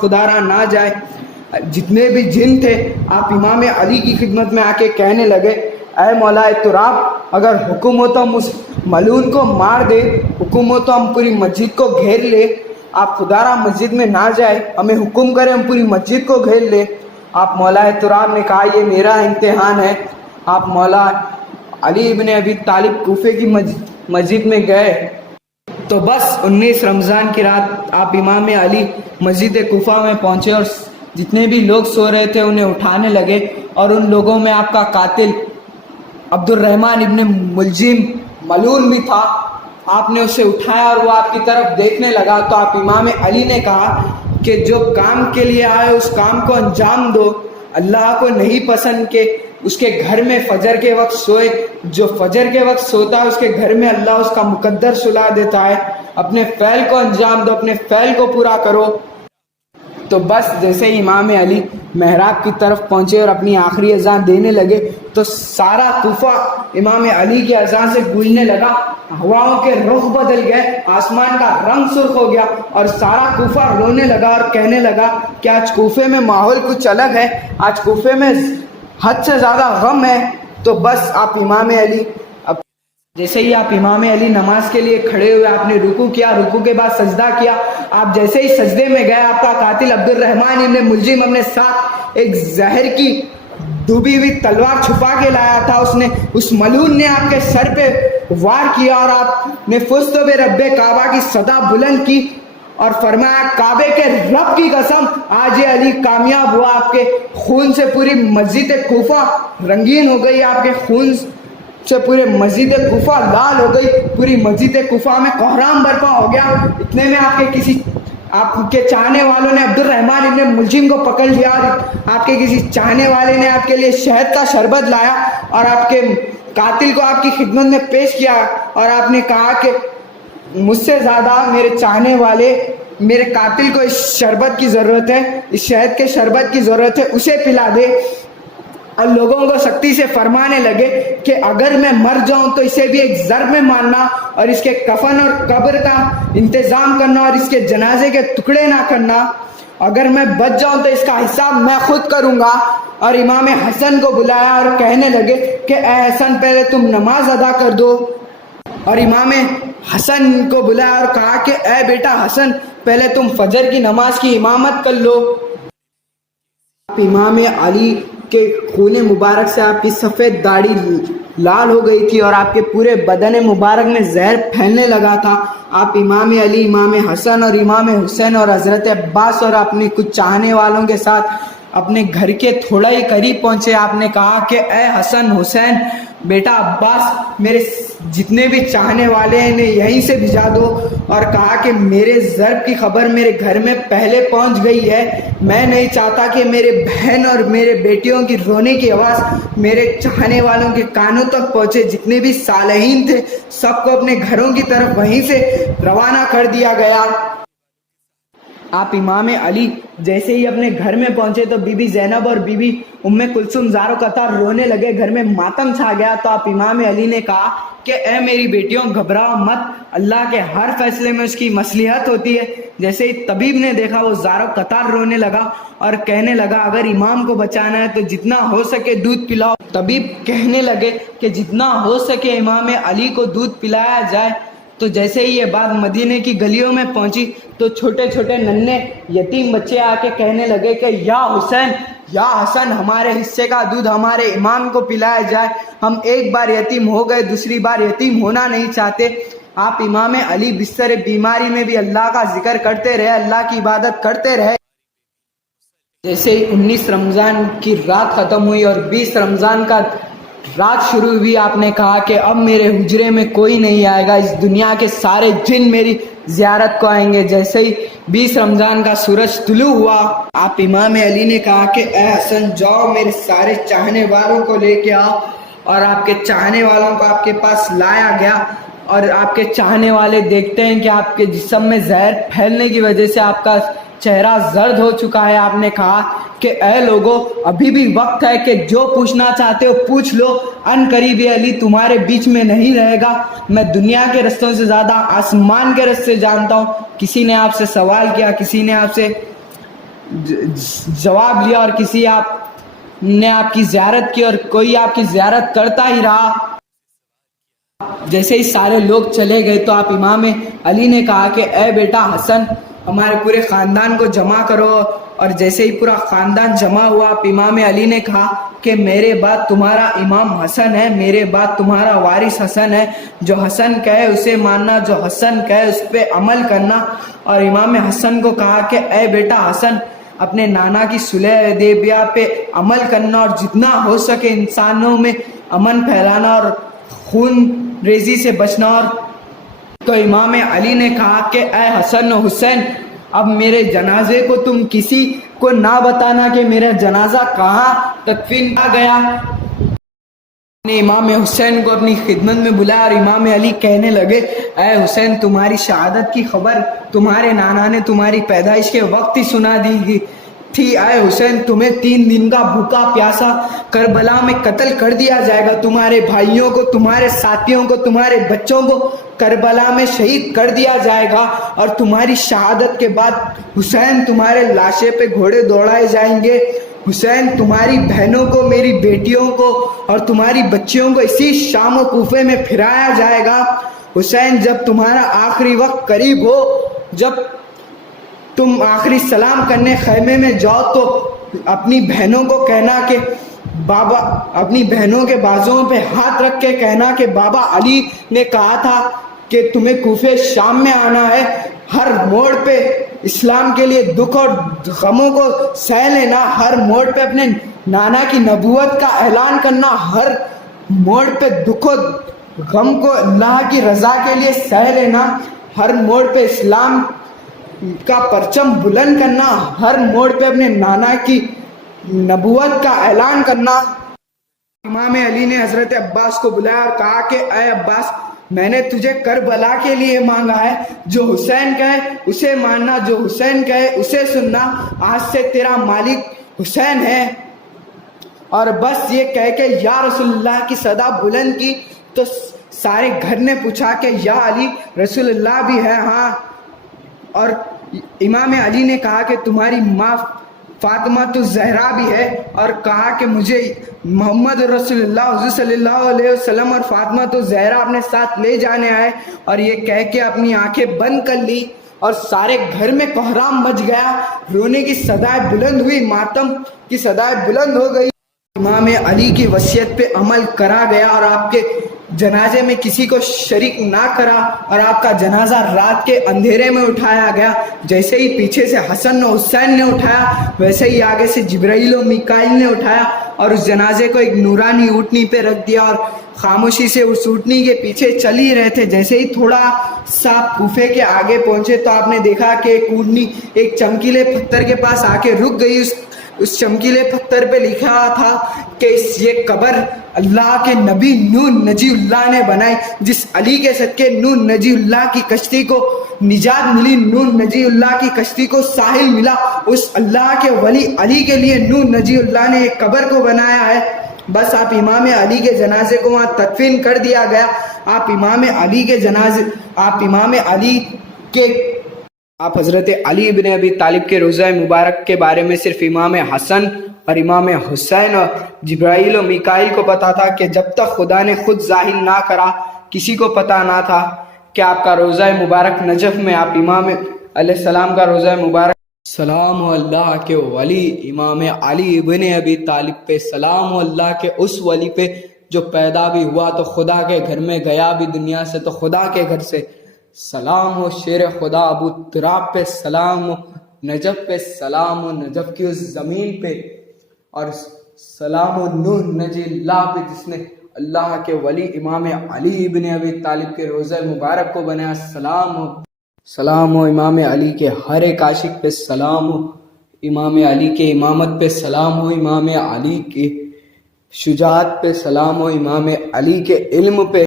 खुदारा ना जाए। जितने भी जिन थे आप इमाम अली की खिदमत में आके कहने लगे, ऐ मौलाए तुराब, अगर हुक्म हो तो हम उस मलून को मार दे, हुक्म हो तो हम पूरी मस्जिद को घेर ले। आप खुदारा मस्जिद में ना जाए, हमें हुक्म करें हम पूरी मस्जिद को घेर ले। आप मौलाए तुराब ने कहा, ये मेरा इम्तिहान है। आप मौला अली इब्न अबी तालिब कूफे की मस्जिद में गए तो बस 19 रमज़ान की रात आप इमाम अली मस्जिद कूफा में पहुंचे और जितने भी लोग सो रहे थे उन्हें उठाने लगे, और उन लोगों में आपका कातिल अब्दुर्रहमान इब्न मुलजिम मलून भी था। आपने उसे उठाया और वो आपकी तरफ देखने लगा तो आप इमाम अली ने कहा कि जो काम के लिए आए उस काम को अंजाम दो। अल्लाह को नहीं पसंद कि उसके घर में फजर के वक्त सोए। जो फजर के वक्त सोता है उसके घर में अल्लाह उसका मुकद्दर सुला देता है। अपने फ़ैल को अंजाम दो, अपने फ़ैल को पूरा करो। तो बस जैसे ही इमाम अली महराब की तरफ पहुंचे और अपनी आखिरी अज़ान देने लगे तो सारा कूफा इमाम अली की अज़ान से गूंजने लगा। हवाओं के रुख बदल गए, आसमान का रंग सुर्ख हो गया और सारा कूफा रोने लगा और कहने लगा कि आज कूफे में माहौल कुछ अलग है, आज कूफे में हद से ज़्यादा गम है। तो बस आप इमाम अली, जैसे ही आप इमाम अली नमाज के लिए खड़े हुए, आपने रुकू किया, रुकू के बाद सजदा किया। आप जैसे ही सजदे में गए, आपका कातिल अब्दुर्रहमान इब्न मुलजिम अपने साथ एक जहर की डूबी हुई तलवार छुपा के लाया था। उस मलून ने आपके सर पे वार किया और आपने फुस्त बे रब्बे काबा की सदा बुलंद की और फरमाया, काबे के रब की कसम, आज ये अली कामयाब हुआ। आपके खून से पूरी मस्जिद कूफा रंगीन हो गई, आपके खून से पूरे मस्जिद कूफा लाल हो गई, पूरी मस्जिद कूफा में कोहराम बर्पा हो गया। इतने में आपके चाहने वालों ने अब्दुर्रहमान इब्न मुलजिम को पकड़ लिया और आपके किसी चाहने वाले ने आपके लिए शहद का शरबत लाया और आपके कातिल को आपकी खिदमत में पेश किया और आपने कहा कि मुझसे ज़्यादा मेरे चाहने वाले, मेरे कातिल को इस शरबत की ज़रूरत है, इस शहद के शरबत की ज़रूरत है, उसे पिला दे। और लोगों को सख्ती से फरमाने लगे कि अगर मैं मर जाऊं तो इसे भी एक ज़र्ब में मारना और इसके कफन और कब्र का इंतज़ाम करना और इसके जनाजे के टुकड़े ना करना। अगर मैं बच जाऊं तो इसका हिसाब मैं खुद करूंगा। और इमाम हसन को बुलाया और कहने लगे कि ए हसन, पहले तुम नमाज अदा कर दो। और इमाम हसन को बुलाया और कहा कि ए बेटा हसन, पहले तुम फजर की नमाज की इमामत कर लो। इमाम अली के खूने मुबारक से आपकी सफ़ेद दाढ़ी लाल हो गई थी और आपके पूरे बदन मुबारक में जहर फैलने लगा था। आप इमाम अली, इमाम हसन और इमाम हुसैन और हज़रत अब्बास और अपने कुछ चाहने वालों के साथ अपने घर के थोड़ा ही करीब पहुंचे। आपने कहा कि ए हसन, हुसैन, बेटा अब्बास, मेरे जितने भी चाहने वाले हैं इन्हें यहीं से भिजा दो। और कहा कि मेरे ज़र्ब की खबर मेरे घर में पहले पहुंच गई है। मैं नहीं चाहता कि मेरे बहन और मेरे बेटियों की रोने की आवाज़ मेरे चाहने वालों के कानों तक पहुंचे। जितने भी सालेहीन थे सबको अपने घरों की तरफ वहीं से रवाना कर दिया गया। आप इमाम अली जैसे ही अपने घर में पहुंचे तो बीबी ज़ैनब और बीबी उम्मे कुलसुम ज़ारो कतार रोने लगे, घर में मातम छा गया। तो आप इमाम अली ने कहा कि ए मेरी बेटियों, घबराओ मत, अल्लाह के हर फैसले में उसकी मसलिहत होती है। जैसे ही तबीब ने देखा वो ज़ारो कतार रोने लगा और कहने लगा, अगर इमाम को बचाना है तो जितना हो सके दूध पिलाओ। तबीब कहने लगे कि जितना हो सके इमाम अली को दूध पिलाया जाए। तो जैसे ही ये बात मदीने की गलियों में पहुंची तो छोटे छोटे नन्हे यतीम बच्चे आके कहने लगे कि या हुसैन, या हसन, हमारे हिस्से का दूध हमारे इमाम को पिलाया जाए। हम एक बार यतीम हो गए, दूसरी बार यतीम होना नहीं चाहते। आप इमाम अली बिस्तर बीमारी में भी अल्लाह का जिक्र करते रहे, अल्लाह की इबादत करते रहे। जैसे ही 19 रमज़ान की रात ख़त्म हुई और 20 रमज़ान का रात शुरू हुई, आपने कहा कि अब मेरे हुजरे में कोई नहीं आएगा, इस दुनिया के सारे जिन मेरी ज़ियारत को आएंगे। जैसे ही 20 रमज़ान का सूरज तुलू हुआ, आप इमाम अली ने कहा कि ए हसन, जाओ मेरे सारे चाहने वालों को लेके आओ। और आपके चाहने वालों को आपके पास लाया गया और आपके चाहने वाले देखते हैं कि आपके जिस्म में जहर फैलने की वजह से आपका चेहरा जर्द हो चुका है। आपने कहा कि ए लोगों, अभी भी वक्त है कि जो पूछना चाहते हो पूछ लो, अन करीब अली तुम्हारे बीच में नहीं रहेगा। मैं दुनिया के रस्तों से ज़्यादा आसमान के रास्ते जानता हूँ। किसी ने आपसे सवाल किया, किसी ने आपसे جواب لیا اور کسی آپ نے آپ کی زیارت کی اور کوئی آپ کی زیارت کرتا ہی رہا. جیسے ہی سارے لوگ چلے گئے تو آپ امام علی نے کہا کہ اے بیٹا حسن ہمارے پورے خاندان کو جمع کرو. اور جیسے ہی پورا خاندان جمع ہوا آپ امام علی نے کہا کہ میرے بعد تمہارا امام حسن ہے, میرے بعد تمہارا وارث حسن ہے, جو حسن کہے اسے ماننا, جو حسن کہے اس پہ عمل کرنا. اور امام حسن کو کہا کہ اے بیٹا حسن اپنے نانا کی صلح حدیبیہ پہ عمل کرنا اور جتنا ہو سکے انسانوں میں امن پھیلانا اور خون ریزی سے بچنا. اور تو امام علی نے کہا کہ اے حسن و حسین اب میرے جنازے کو تم کسی کو نہ بتانا کہ میرا جنازہ کہاں تدفین کیا گیا. نے امام حسین کو اپنی خدمت میں بلایا اور امام علی کہنے لگے اے حسین تمہاری شہادت کی خبر تمہارے نانا نے تمہاری پیدائش کے وقت ہی سنا دی تھی. اے حسین تمہیں 3 دن کا بھوکا پیاسا کربلا میں قتل کر دیا جائے گا, تمہارے بھائیوں کو, تمہارے ساتھیوں کو, تمہارے بچوں کو کربلا میں شہید کر دیا جائے گا. اور تمہاری شہادت کے بعد حسین تمہارے لاشے پہ گھوڑے دوڑائے جائیں گے. حسین تمہاری بہنوں کو, میری بیٹیوں کو اور تمہاری بچیوں کو اسی شام و کوفے میں پھرایا جائے گا. حسین جب تمہارا آخری وقت قریب ہو, جب تم آخری سلام کرنے خیمے میں جاؤ تو اپنی بہنوں کو کہنا کہ بابا, اپنی بہنوں کے بازوؤں پہ ہاتھ رکھ کے کہنا کہ بابا علی نے کہا تھا کہ تمہیں کوفے شام میں آنا ہے. ہر موڑ پہ اسلام کے لیے دکھ اور غموں کو سہ لینا, ہر موڑ پہ اپنے نانا کی نبوت کا اعلان کرنا, ہر موڑ پہ دکھ و غم کو اللہ کی رضا کے لیے سہ لینا, ہر موڑ پہ اسلام کا پرچم بلند کرنا, ہر موڑ پہ اپنے نانا کی نبوت کا اعلان کرنا. امام علی نے حضرت عباس کو بلایا اور کہا کہ اے عباس میں نے تجھے کربلا کے لیے مانگا ہے, جو حسین کہے اسے ماننا, جو حسین کہے اسے سننا, آج سے تیرا مالک حسین ہے. اور بس یہ کہہ کے یا رسول اللہ کی صدا بلند کی تو سارے گھر نے پوچھا کہ یا علی رسول اللہ بھی ہے؟ ہاں. اور امام علی نے کہا کہ تمہاری ماں فاطمہ تو زہرا بھی ہے, اور کہا کہ مجھے محمد رسول اللہ حضور صلی اللہ علیہ وسلم اور فاطمہ تو زہرا اپنے ساتھ لے جانے آئے. اور یہ کہہ کے اپنی آنکھیں بند کر لی اور سارے گھر میں کوہرام مچ گیا, رونے کی صدائیں بلند ہوئی, ماتم کی صدائیں بلند ہو گئی. امام علی کی وصیت پہ عمل کرا گیا اور آپ کے جنازے میں کسی کو شریک نہ کرا, اور آپ کا جنازہ رات کے اندھیرے میں اٹھایا گیا. جیسے ہی پیچھے سے حسن و حسین نے اٹھایا ویسے ہی آگے سے جبرائیل و میکائیل نے اٹھایا اور اس جنازے کو ایک نورانی اونٹنی پہ رکھ دیا اور خاموشی سے اس اونٹنی کے پیچھے چل ہی رہے تھے. جیسے ہی تھوڑا سا کوفے کے آگے پہنچے تو آپ نے دیکھا کہ ایک اونٹنی ایک چمکیلے پتھر کے پاس آ کے رک گئی. اس چمکیلے پتھر پہ لکھا تھا کہ یہ قبر اللہ کے نبی نوح نجی اللہ نے بنائی. جس علی کے صدقے نوح نجی اللہ کی کشتی کو نجات ملی, نوح نجی اللہ کی کشتی کو ساحل ملا, اس اللہ کے ولی علی کے لیے نوح نجی اللہ نے ایک قبر کو بنایا ہے. بس آپ امام علی کے جنازے کو وہاں تدفین کر دیا گیا. آپ امام علی کے جنازے, آپ امام علی کے آپ حضرت علی بن ابی طالب کے روضہ مبارک کے بارے میں صرف امام حسن اور امام حسین اور جبرائیل و میکائیل کو پتا تھا کہ جب تک خدا نے خود ظاہر نہ کرا کسی کو پتا نہ تھا کہ آپ کا روضہ مبارک نجف میں آپ امام علیہ السلام کا روضہ مبارک. سلام اللہ کے ولی امام علی بن ابی طالب پہ, سلام اللہ کے اس ولی پہ جو پیدا بھی ہوا تو خدا کے گھر میں, گیا بھی دنیا سے تو خدا کے گھر سے. سلام و شیر خدا ابو تراب پہ, سلام و نجف پہ, سلام و نجف کی اس زمین پہ, اور سلام و نوح نجی اللہ پہ جس نے اللہ کے ولی امام علی بن ابی طالب کے روضہ مبارک کو بنایا. سلام و امام علی کے ہر ایک عاشق پہ, سلام و امام علی کے امامت پہ, سلام و امام علی کے شجاعت پہ, سلام و امام علی کے علم پہ.